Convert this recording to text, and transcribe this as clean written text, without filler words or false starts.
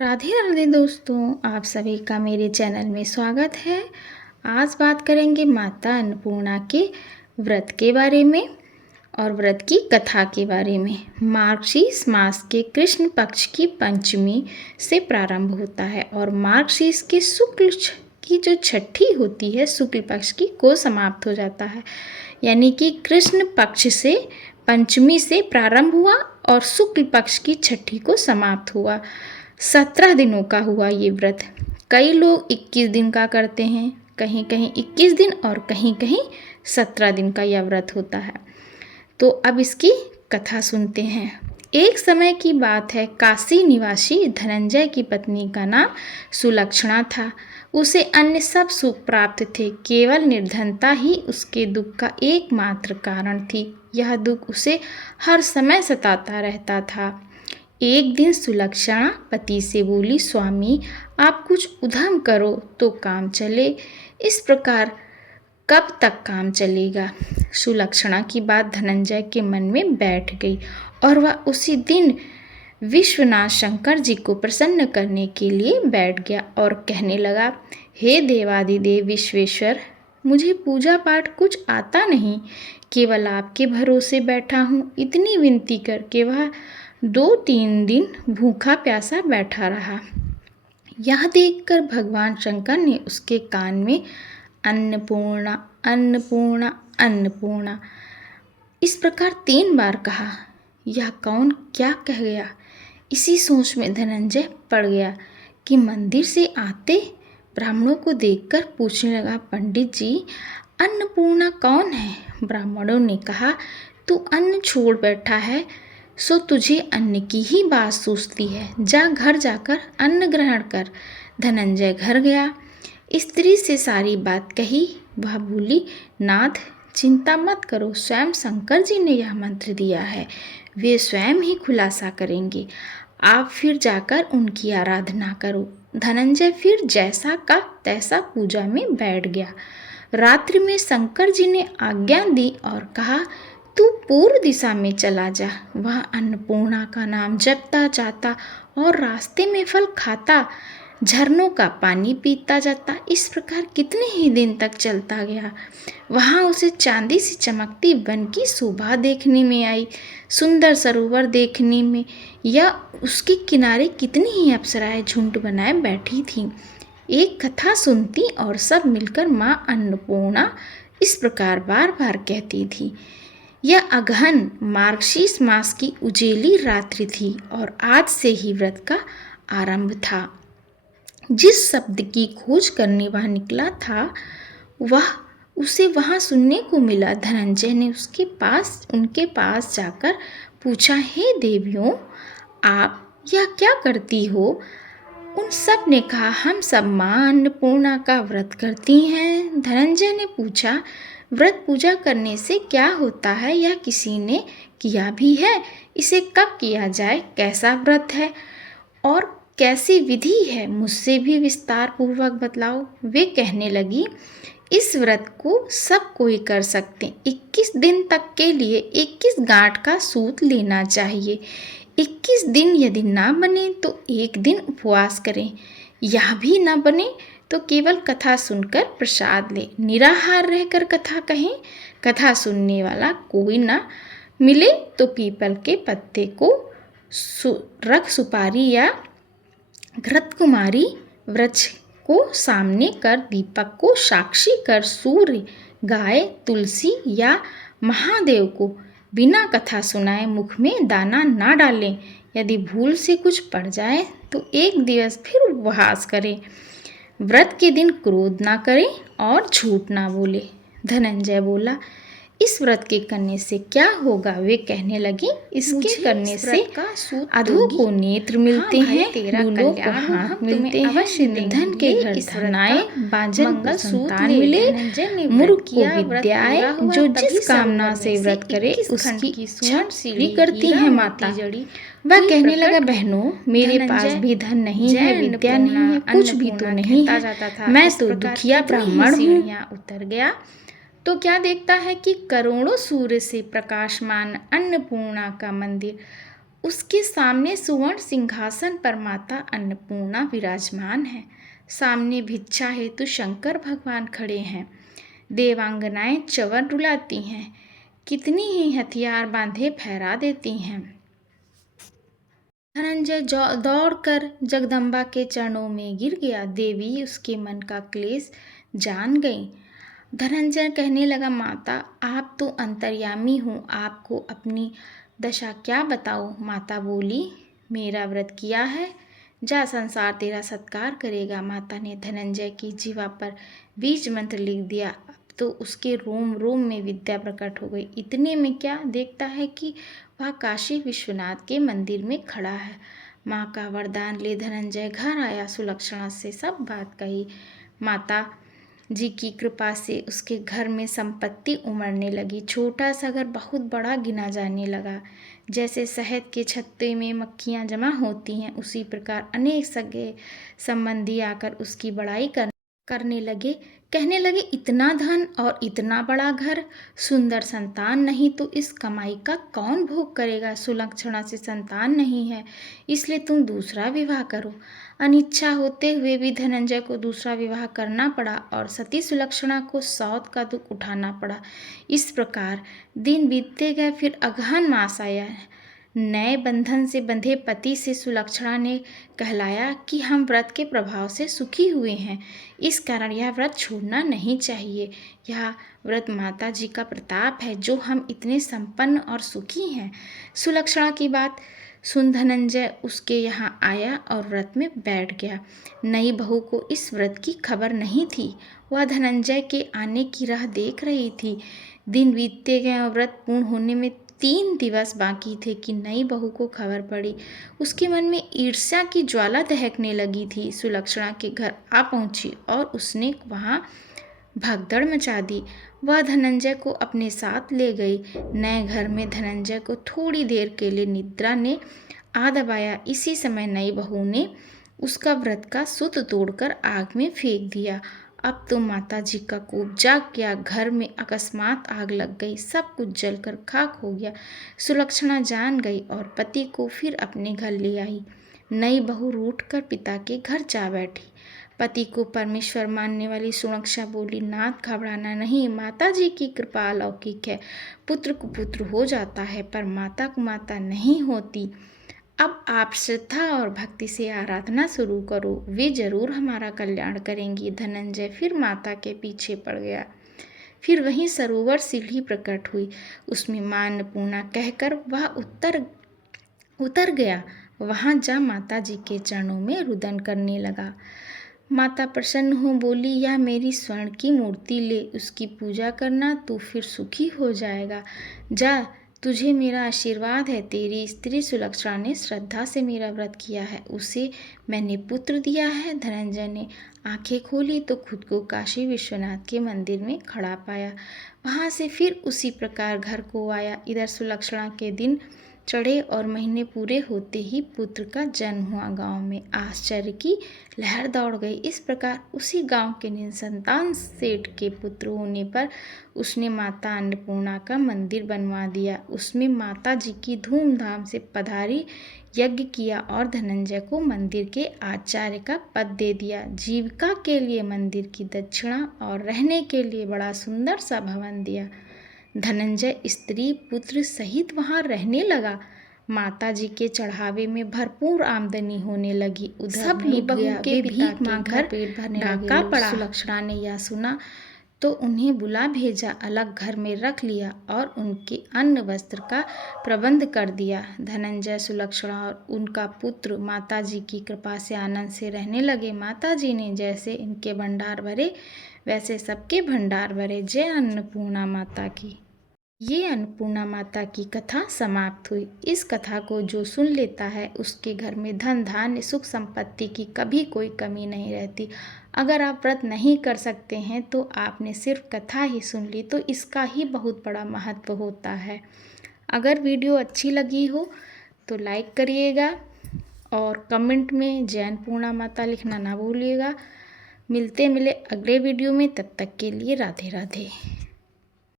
राधे राधे दोस्तों, आप सभी का मेरे चैनल में स्वागत है। आज बात करेंगे माता अन्नपूर्णा के व्रत के बारे में और व्रत की कथा के बारे में। मार्गशीर्ष मास के कृष्ण पक्ष की पंचमी से प्रारंभ होता है और मार्गशीर्ष के शुक्ल की जो छठी होती है शुक्ल पक्ष की को समाप्त हो जाता है। यानी कि कृष्ण पक्ष से पंचमी से प्रारंभ हुआ और शुक्ल पक्ष की छठी को समाप्त हुआ। 17 दिनों का हुआ ये व्रत। कई लोग 21 दिन का करते हैं, कहीं कहीं 21 दिन और कहीं कहीं 17 दिन का यह व्रत होता है। तो अब इसकी कथा सुनते हैं। एक समय की बात है, काशी निवासी धनंजय की पत्नी का नाम सुलक्षणा था। उसे अन्य सब सुख प्राप्त थे, केवल निर्धनता ही उसके दुख का एकमात्र कारण थी। यह दुख उसे हर समय सताता रहता था। एक दिन सुलक्षणा पति से बोली, स्वामी आप कुछ उद्यम करो तो काम चले, इस प्रकार कब तक काम चलेगा। सुलक्षणा की बात धनंजय के मन में बैठ गई और वह उसी दिन विश्वनाथ शंकर जी को प्रसन्न करने के लिए बैठ गया और कहने लगा, हे देवादिदेव विश्वेश्वर, मुझे पूजा पाठ कुछ आता नहीं, केवल आपके भरोसे बैठा हूँ। इतनी विनती करके वह 2-3 दिन भूखा प्यासा बैठा रहा। यह देखकर भगवान शंकर ने उसके कान में अन्नपूर्णा अन्नपूर्णा अन्नपूर्णा इस प्रकार 3 बार कहा। यह कौन क्या कह गया, इसी सोच में धनंजय पड़ गया कि मंदिर से आते ब्राह्मणों को देखकर पूछने लगा, पंडित जी अन्नपूर्णा कौन है। ब्राह्मणों ने कहा, तू अन्न छोड़ बैठा है सो तुझे अन्न की ही बात सूझती है, जा घर जाकर अन्न ग्रहण कर। धनंजय घर गया, स्त्री से सारी बात कही। वह बोली, नाथ चिंता मत करो, स्वयं शंकर जी ने यह मंत्र दिया है, वे स्वयं ही खुलासा करेंगे, आप फिर जाकर उनकी आराधना करो। धनंजय फिर जैसा का तैसा पूजा में बैठ गया। रात्रि में शंकर जी ने आज्ञा दी और कहा, तू पूर्व दिशा में चला जा। वह अन्नपूर्णा का नाम जपता जाता और रास्ते में फल खाता, झरनों का पानी पीता जाता। इस प्रकार कितने ही दिन तक चलता गया। वहाँ उसे चांदी सी चमकती वन की शोभा देखने में आई, सुंदर सरोवर देखने में, या उसके किनारे कितनी ही अप्सराएं झुंड बनाए बैठी थीं। एक कथा सुनती और सब मिलकर माँ अन्नपूर्णा इस प्रकार बार बार कहती थी। यह अगहन मार्गशीर्ष मास की उजेली रात्रि थी और आज से ही व्रत का आरंभ था। जिस शब्द की खोज करने वह निकला था वह उसे वहाँ सुनने को मिला। धनंजय ने उनके पास जाकर पूछा, हे देवियों, आप यह क्या करती हो। उन सब ने कहा, हम सब माँ अन्नपूर्णा का व्रत करती हैं। धनंजय ने पूछा, व्रत पूजा करने से क्या होता है, यह किसी ने किया भी है, इसे कब किया जाए, कैसा व्रत है और कैसी विधि है, मुझसे भी विस्तार पूर्वक बतलाओ। वे कहने लगी, इस व्रत को सब कोई कर सकते। 21 दिन तक के लिए 21 गांठ का सूत लेना चाहिए। 21 दिन यदि ना बने तो एक दिन उपवास करें। यह भी ना बने तो केवल कथा सुनकर प्रसाद ले, निराहार रहकर कथा कहें। कथा सुनने वाला कोई ना मिले तो पीपल के पत्ते को रख सुपारी या घृतकुमारी वृक्ष को सामने कर, दीपक को साक्षी कर, सूर्य, गाय, तुलसी या महादेव को बिना कथा सुनाए मुख में दाना ना डालें। यदि भूल से कुछ पड़ जाए तो एक दिवस फिर उपवास करें। व्रत के दिन क्रोध ना करें और झूठ ना बोले। धनंजय बोला, इस व्रत के करने से क्या होगा। वे कहने लगी, इसके करने से अधों को नेत्र मिलते हैं, लूलों को हाथ मिलते हैं, धन के घर धन आए, बांझन को संतान मिले, मूर्ख को विद्या आए। जो जिस कामना से व्रत करे उसकी इच्छा पूरी करती है माता। वह कहने लगा, बहनों मेरे पास भी धन नहीं है, विद्या नहीं है, कुछ भी तो नहीं है, मैं तो दुखिया ब्राह्मण हूँ। उतर गया तो क्या देखता है कि करोड़ों सूर्य से प्रकाशमान अन्नपूर्णा का मंदिर उसके सामने सुवर्ण सिंहासन पर माता अन्नपूर्णा विराजमान है। सामने भिक्षा हेतु शंकर भगवान खड़े हैं। देवांगनाएं चवन रुलाती हैं, कितनी ही हथियार बांधे फहरा देती हैं। धनंजय दौड़कर जगदम्बा के चरणों में गिर गया। देवी उसके मन का क्लेश जान गई। धनंजय कहने लगा, माता आप तो अंतर्यामी हो, आपको अपनी दशा क्या बताओ। माता बोली, मेरा व्रत किया है, जा संसार तेरा सत्कार करेगा। माता ने धनंजय की जीवा पर बीज मंत्र लिख दिया। अब तो उसके रोम रोम में विद्या प्रकट हो गई। इतने में क्या देखता है कि वह काशी विश्वनाथ के मंदिर में खड़ा है। माँ का वरदान ले धनंजय घर आया। सुलक्षणा से सब बात कही। माता जी की कृपा से उसके घर में संपत्ति उमड़ने लगी। छोटा सा घर बहुत बड़ा गिना जाने लगा। जैसे शहद के छत्ते में मक्खियाँ जमा होती हैं, उसी प्रकार अनेक सगे संबंधी आकर उसकी बड़ाई करने लगे। कहने लगे, इतना धन और इतना बड़ा घर, सुंदर संतान नहीं तो इस कमाई का कौन भोग करेगा। सुलक्षणा से संतान नहीं है, इसलिए तुम दूसरा विवाह करो। अनिच्छा होते हुए भी धनंजय को दूसरा विवाह करना पड़ा और सती सुलक्षणा को सौत का दुख उठाना पड़ा। इस प्रकार दिन बीतते गए। फिर अगहन मास आया। नए बंधन से बंधे पति से सुलक्षणा ने कहलाया कि हम व्रत के प्रभाव से सुखी हुए हैं, इस कारण यह व्रत छोड़ना नहीं चाहिए। यह व्रत माता जी का प्रताप है जो हम इतने संपन्न और सुखी हैं। सुलक्षणा की बात सुन धनंजय उसके यहाँ आया और व्रत में बैठ गया। नई बहू को इस व्रत की खबर नहीं थी। वह धनंजय के आने की राह देख रही थी। दिन बीतते गए और व्रत पूर्ण होने में 3 दिवस बाकी थे कि नई बहू को खबर पड़ी। उसके मन में ईर्ष्या की ज्वाला दहकने लगी थी। सुलक्षणा के घर आ पहुंची और उसने वहां भगदड़ मचा दी। वह धनंजय को अपने साथ ले गई। नए घर में धनंजय को थोड़ी देर के लिए निद्रा ने आ दबाया। इसी समय नई बहू ने उसका व्रत का सूत तोड़कर आग में फेंक दिया। अब तो माता जी का कोप जाग गया। घर में अकस्मात आग लग गई, सब कुछ जलकर खाक हो गया। सुलक्षणा जान गई और पति को फिर अपने घर ले आई। नई बहू रूठकर पिता के घर जा बैठी। पति को परमेश्वर मानने वाली सुलक्षणा बोली, नाथ घबराना नहीं, माता जी की कृपा अलौकिक है। पुत्र को पुत्र हो जाता है पर माता को माता नहीं होती। अब आप श्रद्धा और भक्ति से आराधना शुरू करो, वे जरूर हमारा कल्याण करेंगी। धनंजय फिर माता के पीछे पड़ गया। फिर वहीं सरोवर सीढ़ी प्रकट हुई, उसमें मां अन्नपूर्णा कहकर वह उतर गया। वहां जा माता जी के चरणों में रुदन करने लगा। माता प्रसन्न हो बोली, यह मेरी स्वर्ण की मूर्ति ले, उसकी पूजा करना, तू फिर सुखी हो जाएगा। जा, तुझे मेरा आशीर्वाद है। तेरी स्त्री सुलक्षणा ने श्रद्धा से मेरा व्रत किया है, उसे मैंने पुत्र दिया है। धनंजय ने आंखें खोली तो खुद को काशी विश्वनाथ के मंदिर में खड़ा पाया। वहां से फिर उसी प्रकार घर को आया। इधर सुलक्षणा के दिन चढ़े और महीने पूरे होते ही पुत्र का जन्म हुआ। गांव में आश्चर्य की लहर दौड़ गई। इस प्रकार उसी गांव के निसंतान सेठ के पुत्र होने पर उसने माता अन्नपूर्णा का मंदिर बनवा दिया। उसमें माता जी की धूमधाम से पधारी, यज्ञ किया और धनंजय को मंदिर के आचार्य का पद दे दिया। जीविका के लिए मंदिर की दक्षिणा और रहने के लिए बड़ा सुंदर सा भवन दिया। धनंजय स्त्री पुत्र सहित वहां रहने लगा। माता जी के चढ़ावे में भरपूर आमदनी होने लगी। उधर सब बहू के भीख मांगकर पेट भरने डाका पड़ा। सुलक्षणा ने यह सुना तो उन्हें बुला भेजा, अलग घर में रख लिया और उनके अन्न वस्त्र का प्रबंध कर दिया। धनंजय, सुलक्षणा और उनका पुत्र माता जी की कृपा से आनंद से रहने लगे। माता जी ने जैसे इनके भंडार भरे वैसे सबके भंडार भरे। जय अन्नपूर्णा माता की। ये अन्नपूर्णा माता की कथा समाप्त हुई। इस कथा को जो सुन लेता है उसके घर में धन धान्य सुख संपत्ति की कभी कोई कमी नहीं रहती। अगर आप व्रत नहीं कर सकते हैं तो आपने सिर्फ कथा ही सुन ली तो इसका ही बहुत बड़ा महत्व होता है। अगर वीडियो अच्छी लगी हो तो लाइक करिएगा और कमेंट में जय अन्नपूर्णा माता लिखना ना भूलिएगा। मिलते अगले वीडियो में, तब तक के लिए राधे राधे।